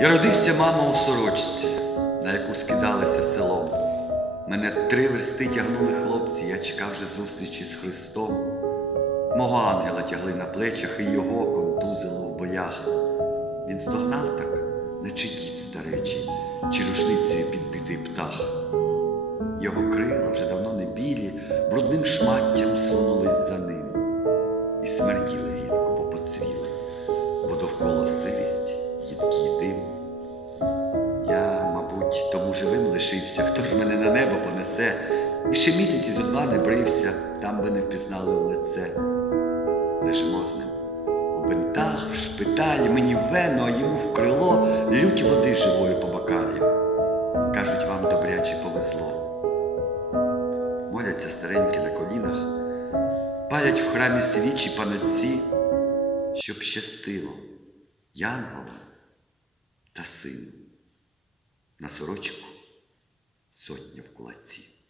Я родився, мама, у сорочці, на яку скидалися селом. Мене три версти тягнули хлопці, я чекав вже зустрічі з Христом. Мого ангела тягли на плечах, і його контузило в боях. Він стогнав так, наче кіт старечий, чи рушницею підбитий птах. Його крила вже давно не білі, брудним шматтям сунулись за ним. І смерділи гідко, бо поцвіли, бо довкола живим лишився, хто ж мене на небо понесе, і ще місяці зо два не брився, там би не впізнали лице. Лежимо з ним. У бинтах, в шпиталі, мені вено, а йому в крило лють води живої по бокалі. Кажуть, вам добряче повезло. Моляться старенькі на колінах, палять в храмі свічі панотці, щоб щастило янгола та сину. На сорочку сотня в кулаці.